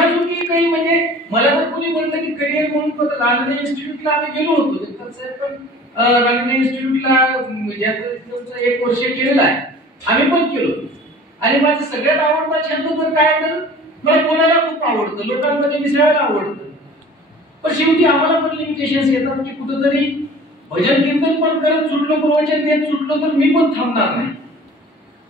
चुकाचुकी काही म्हणजे मला तर कोणी बोललं की करिअर म्हणून रानडे इन्स्टिट्यूटला आम्ही गेलो होतो. जगताप साहेब पण रानडे इन्स्टिट्यूटला एक वर्ष केलेलं आहे, आम्ही पण केलो. आणि माझं सगळ्यात आवडता छंद तर काय, तर मला बोलायला खूप आवडतं, लोकांमध्ये मिसळायला आवडतं. पण शेवटी आम्हाला पण लिमिटेशन्स येतात की कुठेतरी भजन कीर्तन पण करत सुटलो, प्रवचन देत सुटलो तर मी पण थांबणार नाही.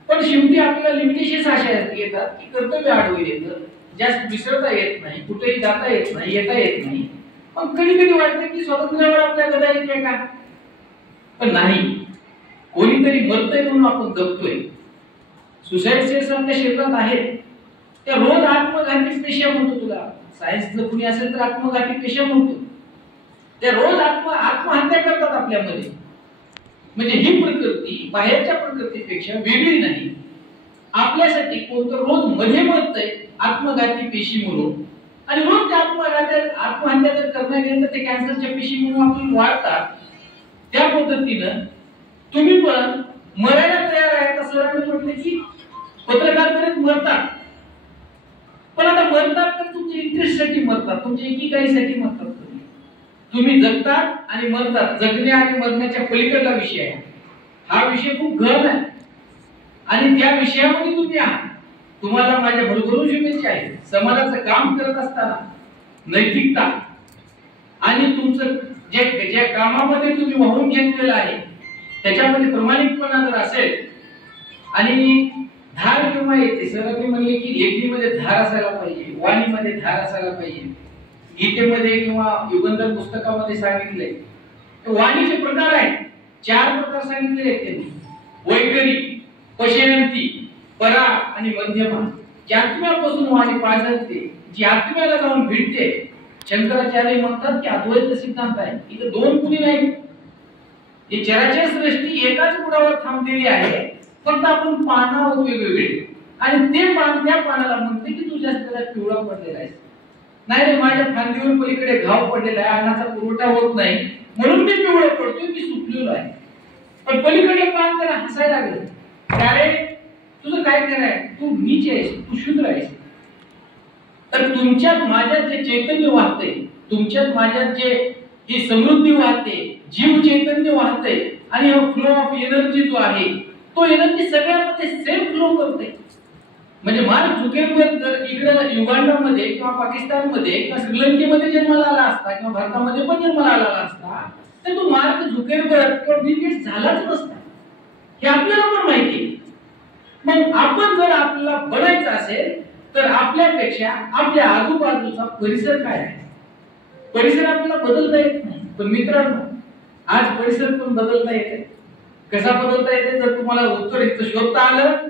पण शेवटी आपल्याला लिमिटेशन्स अशा येतात की कर्तव्य आडवं येतं, जास्त विसरता येत नाही, कुठेही जाता येत नाही, येता येत नाही. पण कधी कधी वाटतं की स्वातंत्र्यावर आपल्या गदा येते का. पण नाही, कोणीतरी मरतंय म्हणून आपण जगतोय. सुसाईड सेल्स आपल्या क्षेत्रात आहेत, त्या रोज आत्मघाती पेशा म्हणतो. तुला सायन्सचं कुणी असेल तर आत्मघाती पेशा म्हणतो. त्या रोज आत्महत्या करतात आपल्यामध्ये. म्हणजे ही प्रकृती बाहेरच्या प्रकृतीपेक्षा वेगळी नाही. आपल्यासाठी कोणतं रोज मध्ये मरतंय आत्मघाती पेशी म्हणून, आणि रोज त्या आत्महत्या जर करण्यात गेलं तर ते कॅन्सरच्या पेशी म्हणून आपण वाढतात. त्या पद्धतीनं तुम्ही पण मरायला तयार आहे. असं सरांनी म्हटलं की पत्रकार बरेच मरतात, पण आता मरतात तर तुमच्या इंटरेस्टसाठी मरतात, तुमच्या एकीकाईसाठी मरतात. तुम्ही जगतात आणि मरतात. जगण्या आणि मरण्याच्या पलीकडला विषय आहे हा. विषय खूप गहन आहे आणि त्या विषयामध्ये तुम्ही आहात. तुम्हाला माझ्या भरभरून शुभेच्छा आहे. समाजाचं काम करत असताना नैतिकता आणि तुमचं ज्या कामामध्ये तुम्ही वाहून घेतलेलं आहे त्याच्यामध्ये प्रामाणिकपणा जर असेल आणि धार किंवा येते. सरांनी म्हणले की लेखणीमध्ये धार असायला पाहिजे, वाणीमध्ये धार असायला पाहिजे. गीतेमध्ये किंवा युगंधर पुस्तकामध्ये सांगितलंय वाणीचे प्रकार आहेत. 4 प्रकार सांगितले आहेत त्यांनी: वैखरी, पशयंती, परा आणि मध्यमा. जी आत्म्यापासून वाणी पाजळते, जी आत्म्याला जाऊन भिडते. शंकराचार्य म्हणतात की अद्वैत सिद्धांत आहे, इथं 2 कुणी नाही. ही चराचर सृष्टी एकाच बुडावर थांबलेली आहे, फक्त आपण पानं आहोत वेगवेगळे. आणि ते पान त्या पानाला म्हणते की तू जास्त त्याला पिवळा पडलेला आहेस. नाही रे, माझ्या फांदीवर पलीकडे घाव पडलेला आहे, अन्नाचा पुरवठा होत नाही म्हणून मी पिवळा पडतोय, मी सुकलेलो आहे. पण पलीकडे पान त्याला हसायला लागलं. अरे तुझं काय कराय, तू नीच आहेस, तू शूद्र आहेस. तर तुमच्यात माझ्यात जे चैतन्य वाहते, तुमच्यात माझ्यात जे ही समृद्धी वाहते, जीव चैतन्य वाहते आणि हा फ्लो ऑफ एनर्जी जो आहे तो एनर्जी सगळ्यामध्ये सेम फ्लो करते. म्हणजे मार्क झुकेरबर्ग जर इकडे युगांडामध्ये किंवा पाकिस्तानमध्ये किंवा श्रीलंकेमध्ये जन्माला आला असता किंवा भारतामध्ये पण जन्माला आला असता तर तो मार्क झुकेरबर्ग किंवा बिल गेट्स झालाच नसता. हे आपल्याला पण माहिती आहे. मग आपण जर आपल्याला बनायचं असेल तर आपल्यापेक्षा आपल्या आजूबाजूचा परिसर काय आहे. परिसर आपल्याला बदलता येत नाही, पण मित्रांनो आज परिसर पण बदलता येते. कसा बदलता येते जर तुम्हाला उत्तर इथं शोधता आलं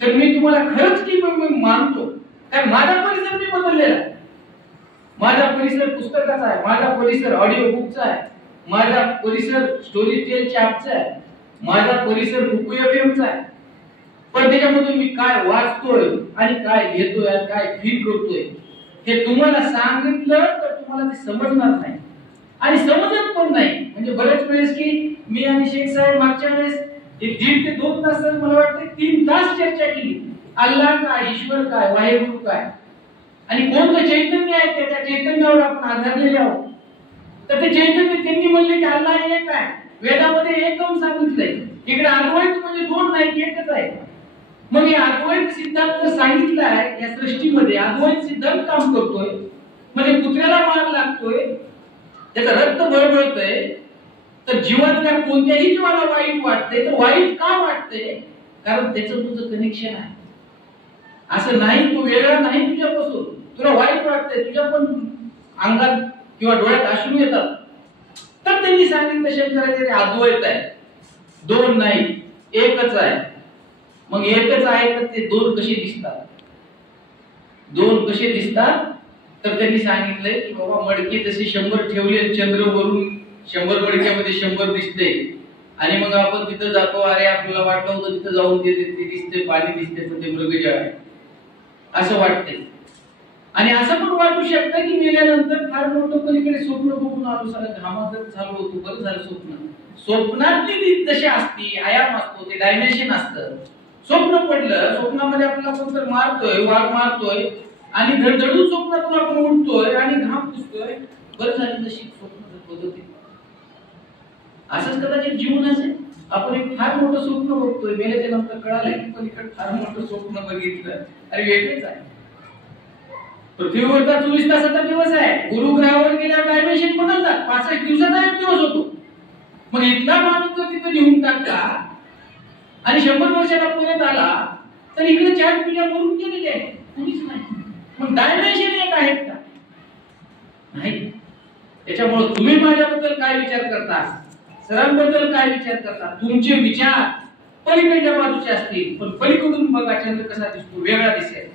तर मी तुम्हाला खरंच की मी मानतो, कारण माझा परिसर मी बदललेला आहे. माझा परिसर पुस्तकाचा आहे, माझा परिसर ऑडिओ बुकचा आहे, माझा परिसर स्टोरी टेलच्या ॲपचा आहे, माझा परिसर कुकू एफएमचा आहे. पण त्याच्यामधून मी काय वाचतोय आणि काय घेतोय आणि काय फील करतोय हे तुम्हाला सांगितलं तर तुम्हाला ते समजणार नाही आणि समजत पण नाही. म्हणजे बरेच वेळेस की मी आणि शेख साहेब मागच्या वेळेस 1.5 ते 2 तास, मला वाटतं 3 तास चर्चा केली. अल्लाह काय, ईश्वर काय, वाहेगुरु काय आणि कोणतं चैतन्य आहे त्या चैतन्यावर आपण आधारलेले आहोत. तर ते चैतन्य त्यांनी म्हणले की अल्लाह एक आहे, वेदामध्ये एकम सांगितलंय. इकडे अद्वैत म्हणजे 2 नाही, एकच आहे. मग हे अद्वैत सिद्धांत सांगितलं आहे या सृष्टीमध्ये, अद्वैत सिद्धांत काम करतोय. म्हणजे कुत्र्याला मार लागतोय, त्याचं रक्त बळबळतंय, तर जीवातल्या कोणत्याही जीवाला वाईट वाटते. तर वाईट का वाटते? कारण त्याचं तुझं कनेक्शन आहे. असं नाही तू वेगळा नाही तुझ्यापासून. तुला वाईट वाटते, तुझ्या पण अंगात किंवा डोळ्यात अश्रू येतात. तर त्यांनी सांगितलं शंकराचार्य अद्वैत आहे, 2 नाही, एकच आहे. मग एकच आहे तर ते 2 कसे दिसतात? 2 कसे दिसतात? तर त्यांनी सांगितलंय की बाबा मडकी तशी 100 ठेवली, चंद्र वरून 100 मडक्यामध्ये 100 दिसते आणि मग आपण तिथं जातो. अरे आपल्याला वाटलं होतं तिथं जाऊन ते दिसते, पाणी दिसते, पण ते मृगजळ आहे असं वाटते. आणि असं पण वाटू शकतं की मेल्यानंतर फार मोठं पलीकडे स्वप्न बघून आलो, सारा घामाघात झालो होतो, बरं झालं स्वप्न. स्वप्नातली जशी असती, आयाम असतो, ते डायमेन्शन असतं. स्वप्न पडलं, स्वप्नामध्ये आपल्याला कोणतर मारतोय, वाघ मारतोय आणि धडधडून स्वप्नातून आपण उठतोय आणि घाम पुसतोय, बरं झालं नशीब स्वप्न बदलते. असंच कदाचित जीवन असेल. आपण एक फार मोठं स्वप्न बघतोय, मेल्याच्या नंतर कळालं की पलीकडे फार मोठं स्वप्न बघितलं, अरे वेगळेच आहे. पृथ्वीवरचा 24 तासाचा दिवस आहे, गुरुग्रहावर गेल्यावर डायमेन्शन बदलतात, 65 दिवसाचा एक दिवस होतो. मग इथला माणूस जर तिथे नेऊन टाकला आणि 100 वर्षाला परत आला तर इकडे 4 पिढ्या मरून गेलेल्या आहेत, कुणीच नाही. मग डायमेन्शन एक आहेत का? नाही. त्याच्यामुळे तुम्ही माझ्याबद्दल काय विचार करता, सरांबद्दल काय विचार करता, तुमचे विचार पलीकडच्या बाजूचे असतील, पण पलीकडून बघा चंद्र कसा दिसतो, वेगळा दिसेल.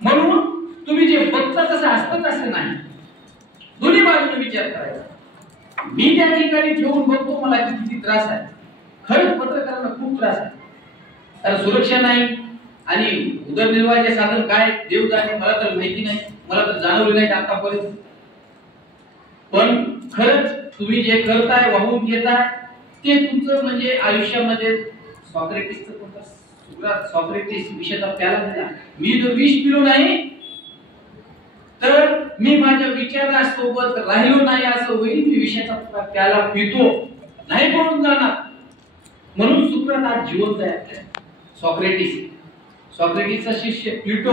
म्हणून तुम्ही जे बघता तसं असतं तसं नाही, दोन्ही बाजूने विचार करायचा. मी त्या ठिकाणी ठेवून बघतो मला किती त्रास आहे, खरंच पत्रकारांना खूप त्रास आहे. त्याला सुरक्षा नाही आणि उदरनिर्वाहाचे साधन काय देव जाणे, मला तर माहिती नाही, मला तर जाणवले नाही आतापर्यंत. पण खरंच तुम्ही जे करताय, वाहून घेताय, ते तुमचं म्हणजे आयुष्यामध्ये सॉक्रेटिस विषयाचा प्याला दिला. मी जर विष पिलो नाही तर मी माझ्या विचारासोबत राहिलो नाही असं होईल. मी विषयाचा प्याला पितो नाही पडून जाणार. म्हणून सुकरात आज जिवंत आहे. सॉक्रेटिसचा शिष्य प्लेटो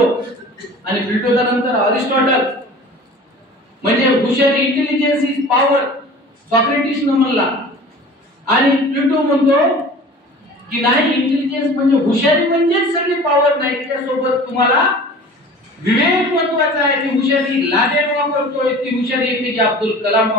आणि प्लेटोच्या नंतर अरिस्टॉटल. म्हणजे हुशारी, इंटेलिजन्स इज पॉवर, सॉक्रेटिस न म्हणला. आणि प्लेटो म्हणतो की नाही, इंटेलिजन्स म्हणजे हुशारी म्हणजेच सगळी पॉवर नाही, त्याच्यासोबत तुम्हाला विवेक महत्वाचा आहे. ती हुशारी लादेन वापरतोय, ती हुशारी अब्दुल कलाम